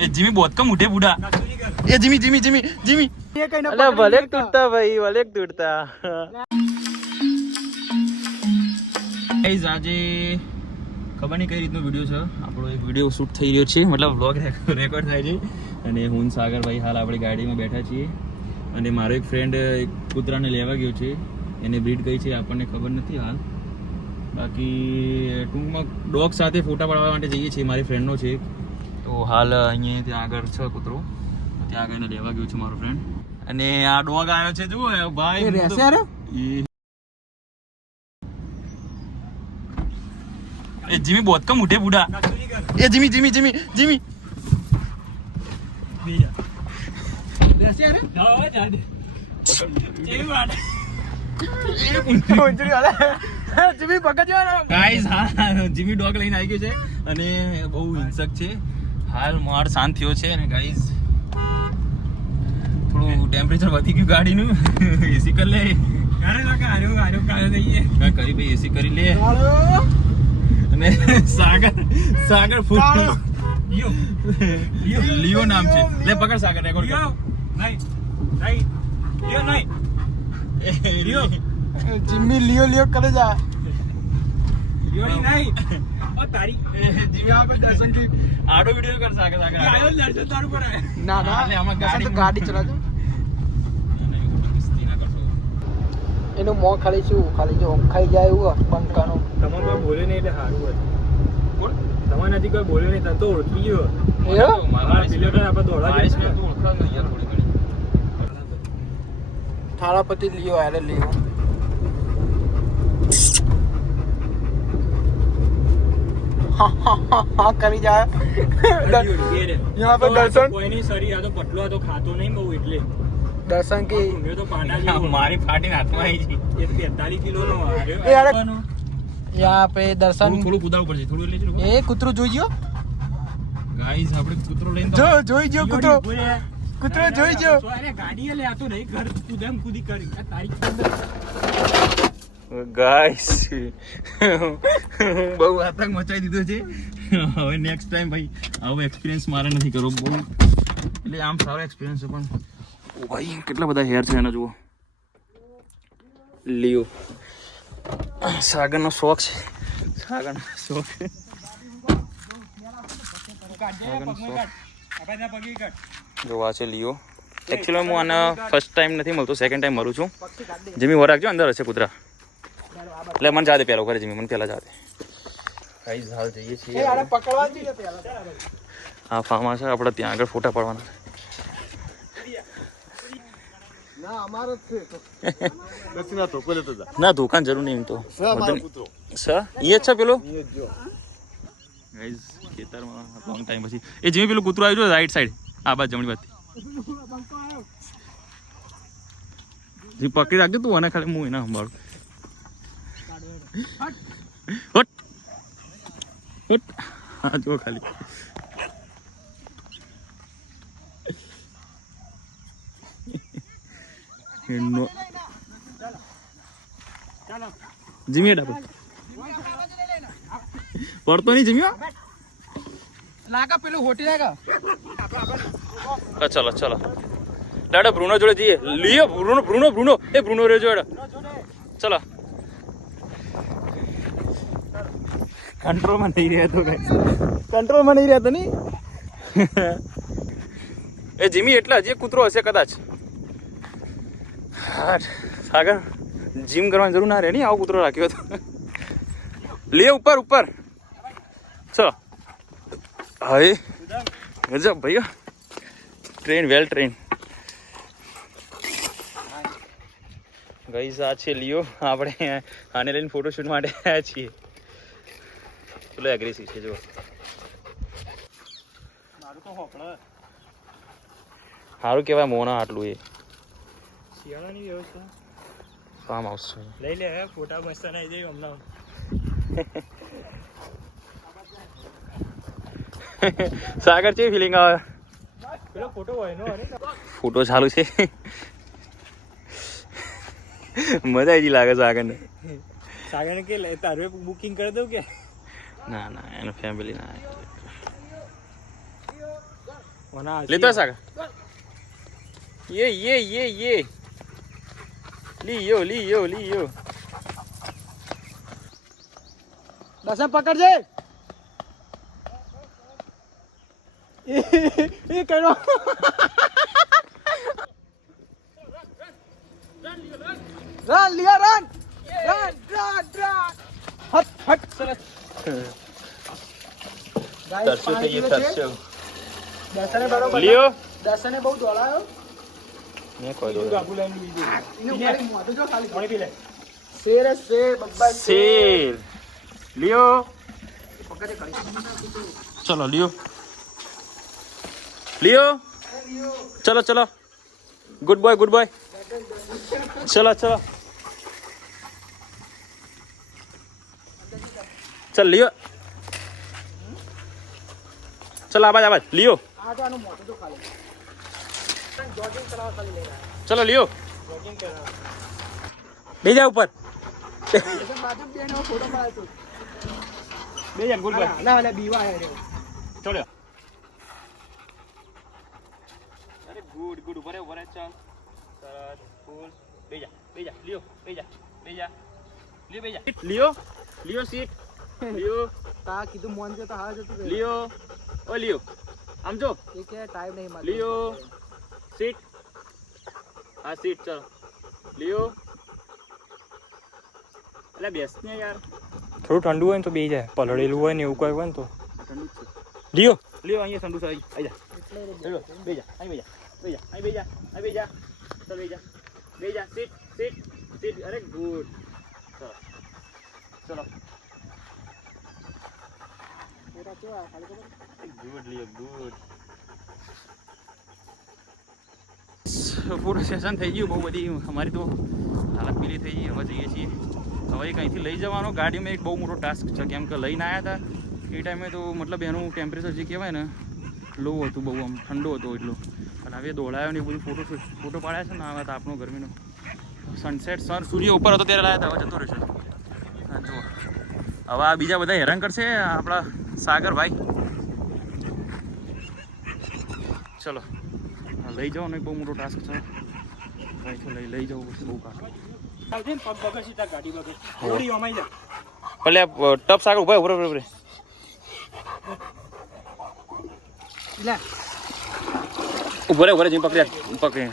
ए Jimmy बहुत कम उठे बूढ़ा ए जिमी जिमी जिमी जिमी ये कहीं ना अरे भले टूटता भाई भले टूटता गाइस આજે ખબર નહીં કઈ રીતનો વિડિયો છે આપણો એક વિડિયો શૂટ થઈ રહ્યો છે મતલબ વ્લોગ રેકોર્ડ થાય છે અને હું સાગર ભાઈ હાલ આપણી ગાડીમાં બેઠા છીએ અને મારો એક ફ્રેન્ડ એક કૂતરાને લેવા ગયો છે એને બ્રીડ કઈ છે આપણને ખબર નથી હાલ બાકી ટૂંકમાં ડોગ સાથે ફોટા પાડવા માટે જઈએ છીએ મારી ફ્રેન્ડનો છે તો હાલ અહીંયા ત્યાં આગળ છે કૂતરો ત્યાં આગળ એને લેવા ગયો છે મારો ફ્રેન્ડ અને આ ડોગ આવ્યો છે જુઓ ભાઈ રહેશે યાર ए जिमी बहुत कम उठे बूढ़ा ए Jimmy Jimmy Jimmy Jimmy Jimmy dog લઈને આવી ગયો છે અને બહુ હિંસક છે હાલ માર શાંત થયો છે અને ગાઈઝ થોડું ટેમ્પરેચર વધી ગયું ગાડીનું એસી કરી લે કરી ભાઈ એસી કરી લે અને સાગર ફૂલ લિયો નામ છે લે પકડ સાગર રેકોર્ડ કર નહીં લિયો जिम्मी लियो लियो करे जा લિયો નહીં ઓ તારી જીવી આ પર દર્શન की આડો વિડિયો કર સાગર આયો દર્શન તારું પર ના ના એટલે આમાં ગાડી ચલાજો એનું મોં ખાલી શું ખાલી જો ખાઈ જાય એવું બંકાનો તમારે કોઈ બોલે નહીં એટલે સારું હોય કોણ તમારે નથી કોઈ બોલે નહીં તો ઓળખી ગયો મારા સિલેક્ટર આપણે દોડા જઈશ ને તું ઓળખા નહીં યાર થોડી ઘણી થારાપતિ लियो आले लियो हाँ करी जाए यहाँ पे दर्शन कोई नहीं सरी आ तो पटलो तो खातो नहीं बहु એટલે दर्शन की મેં તો પાના મારી ફાટીને હાથમાં આવી છે એ 45 કિલો નો यहाँ पे दर्शन થોડું કુદાવ પડશે થોડું એટલે એ કૂતરો જોઈ ગયો ગાઈસ આપણે કૂતરો લઈને જો જોઈ ગયો કૂતરો જોઈ ગયો અરે ગાડી લે આતો નહીં ઘર કુદામ કુદી કરી તારીખ ગાઈસ બહુ આતંક મચાઈ દીધો છે હવે નેક્સ્ટ ટાઈમ ભાઈ આવો એક્સપિરિયન્સ મારે નથી કરવો બહુ એટલે આમ સારો એક્સપિરિયન્સ છે પણ ઓ ભાઈ કેટલા બધા હેર છે એના જુઓ લિયો સાગરનો શોખ છે સાગરનો શોખ છે જો આ છે લિયો એકચ્યુઅલી હું આના ફર્સ્ટ ટાઈમ નથી મળતો સેકન્ડ ટાઈમ મરું છું જીમી હો રાખજો અંદર હશે કૂતરા એટલે મને જાદે પહેલો કરે જીમી મને પહેલા જાદે ગાઈસ હાલ જઈએ છીએ હા ફાર્મ છે આપણે ત્યાં આગળ ફોટા પાડવાના ના દુકાન જરૂર નહીં તો એ છે પેલો ગાઈસ ખેતરમાં લોંગ ટાઈમ પછી એ જીમી પેલું કૂતરું આવ્યું છે રાઈટ સાઈડ આ બાજુ જમણી બાજુ પકડી રાખજો તું અને ખાલી હું એના સંભાળું હા જો ખાલી જીમી ડાબો પડતો નહીં જીમ્યો લાगा પેલું હોટી લાगा ચલો ચલો દાડા બ્રુનો જોડે જઈએ લિયો બ્રુનો એ બ્રુનો રે જોડે ચલો કંટ્રોલમાં નહીં રહેતો કંટ્રોલમાં નહીં રહેતો નહીં એ જીમી એટલા જે કૂતરો હશે કદાચ સાગર જીમ કરવાની જરૂર ના રહે નહીં આવો કૂતરો રાખ્યો હતો લે ઉપર ચલો હવે ગજબ ભૈયા ટ્રેન વેલ ટ્રેન ગઈ આ છે લિયો આપણે આને લઈને ફોટોશૂટ માટે આવ્યા છીએ પેલો એગ્રેસિવ છે જો સારું કહેવાય મોના આટલું એ શિયાળાની વ્યવસ્થા ફાર્મ હાઉસ લઈ લે ફોટા મસ્ત નાઈ જાય હમણાં સાગર છે ફિલિંગ આવે પેલો ફોટો હોય નો ફોટો ચાલુ છે મજા આવી લાગે સાગરને કે તારું બુકિંગ કરી દઉં કે ના એનો ફેમિલી ના લેતો હોય સાગર ये लियो દર્શન પકડજે એ કરો રન લિયો રન હટ સરસ તરસ્યો થઈ ગયો તરસ્યો દર્શને બરોબર લિયો દર્શને બહુ દોડાયો મેં કોઈ દો મોઢું જો ખાલી પાણી પી લે શેર બબ્બા શેર લિયો પકડે કરી ચલો લિયો ચલો गुड बॉय चलो चल लियो चल आवाज लियो આ તો આનું મોઢું જો ખાલી જોગિંગ કરવા ખાલી લઈ રહ્યા चलो लियो જોગિંગ કરવા ले जा ऊपर બાજુ બેનો ફોટો પાડ્યો તું ले जा गुड बॉय ના બીવા આયા રે चलो अरे गुड ऊपर है चल सरस फूल ले जा लियो सीट लियो તા કીધું મોન છે તો હા જતું રહે लियो ओ लियो आम जो એ કે ટાઈમ નહીં મારે लियो सीट हाँ सीट चलो लियो अरे बेस ने यार થોડું ઠંડુ હોય ને તો બેસી જાય પલળેલું હોય ને એવું કોઈ હોય ને તો ठंडू से લિયો लियो आइए ठंडू से आई जा એટલે રે चलो बेजा चल बेजा सीट अरे गुड चलो ફોટા કેવા ખાલી ખબર गुड लियो गुड પૂરું સેશન થઈ ગયું બહુ બધી અમારી તો હાલત પીલી થઈ ગઈ હવે જઈએ છીએ હવે કંઈથી લઈ જવાનો ગાડીમાં એક બહુ મોટો ટાસ્ક છે કેમ કે લઈને આવ્યા હતા એ ટાઈમે તો મતલબ એનું ટેમ્પરેચર જે કહેવાય ને લો હતું બહુ આમ ઠંડો હતો એટલો અને હવે દોડાયો ને એ બધું ફોટો પાડ્યા છે ને આ વાત આપણો ગરમીનો સનસેટ સૂર્ય ઉપર હતો ત્યારે લાવ્યા હતા હવે જતો રહેશે હા જુઓ હવે આ બીજા બધા હેરાન કરશે આપણા સાગરભાઈ ચલો લઈ જાઓ ને બહુ મોટો ટાસ્ક છે અહીંથી લઈ જવું પછી બહુ કામ આવજે ને પગ બગડ સીધા ગાડી બગડ થોડી અમાઈ જા ભલે ટપ સાગર ઉભા ઉભા લે ઉભો રે જીમ પકડી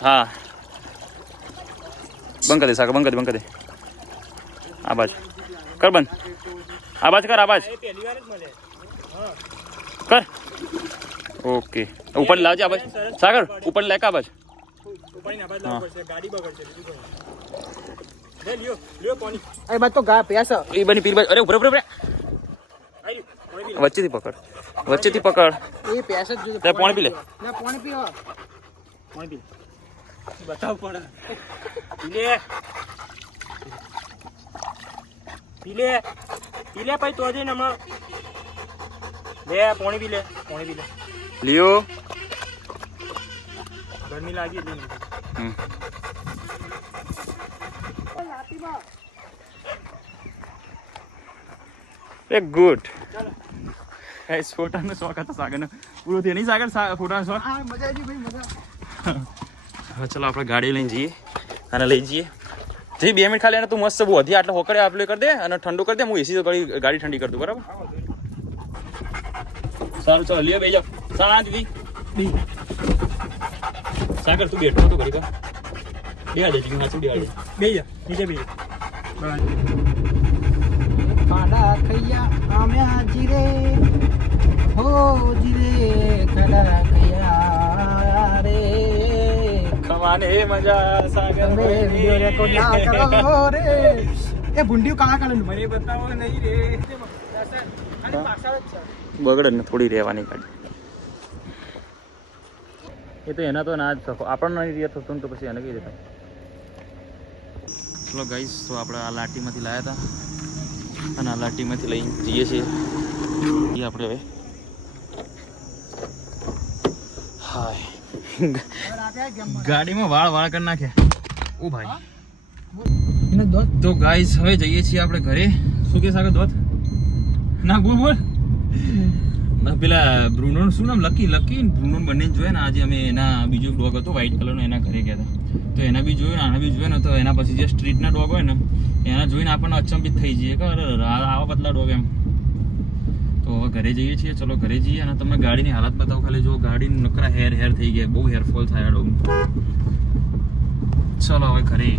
હા બંધ કરી દે સાગર બંધ કરી દે આ બાજુ કર બંધ આ બાજુ કર પહેલી વાર જ મળે કર ઓકે ઉપર લાવજે આ બાજુ સાગર ઉપર લે કા બાજુ ઉપાડીને આબાદ લાવવું પડશે ગાડી બગડશે બીજું કોઈ લે લ્યો પાણી એ બાદ તો ગા પ્યાસ એ બની પીર બાજુ અરે ઉભરે વચ્ચેથી પકડ એ પ્યાસ જ જોઈએ લે પાણી પી લે પાણી પીવો પાણી પી બતાવ પણ પી લે ભાઈ તો જઈને હમણાં લે પાણી પી લે લિયો ગરમી લાગી એટલે એ ગુડ ગાઈસ ફોટાનો શોખ હતો સાગરનો પૂરો થયો નહીં સાગર ફોટાનો શોખ હા મજા આવી ભાઈ મજા હવે ચલો આપણે ગાડી લઈને જઈએ અને લઈ જઈએ જઈ 2 મિનિટ ખાલી એને તું મસ્ત બહુ હતી આટલે હોકડે આપણે કરી દે અને ઠંડુ કરી દે હું એસી ગાડી ઠંડી કરી દઉં બરાબર સારું ચલો લ્યો બેસી જાઓ શાંતિથી સાગર તું બેઠો હતો ઘડી બે આજે જીવ ના છોડી આજે બે જા નીચે બે ખાડા ખૈયા આમ્યા જીરે હો જીરે ખાડા ખૈયા રે ખમાને મજા સાગર તમે વિડિયો રેકોર્ડ ના કરો રે એ ભૂંડિયું કાળા કાળા મને બતાવો નહીં રે ખાલી પાછળ જ છે બગડે ને થોડી રહેવાની ગાડી એ તો એના તો ના જ શકો આપણને નહીં રહ્યા થતું ને તો પછી એને કઈ રીતે ચલો ગાઈસ તો આપણે આ લાટીમાંથી લાવ્યા હતા અને આ લાટીમાંથી લઈને જઈએ છીએ એ આપણે હવે હાય ગાડીમાં વાળ કરી નાખ્યા ઓ ભાઈ એને દોત તો ગાઈસ હવે જઈએ છીએ આપણે ઘરે શું કે સાગર દોત ના બોલ પેલા બ્રુનો શું નામ લકી બ્રુનો બંને જોયા ને આજે અમે એના બીજો ડોગ હતો વ્હાઈટ કલરનો એના ઘરે ગયા હતા તો એના બી જોયું ને આના બી જોયું ને તો એના પછી જે સ્ટ્રીટના ડોગ હોય ને એના જોઈને આપણને અચંબિત થઈ જઈએ કે અરે આવા બદલા ડોગ એમ. તો હવે ઘરે જઈએ છીએ, ચલો ઘરે જઈએ અને તમને ગાડીની હાલત બતાવો. ખાલી જો ગાડી નકરા હેર થઈ ગયા, બહુ હેરફોલ થાય આ ડોગ. ચલો હવે ઘરે.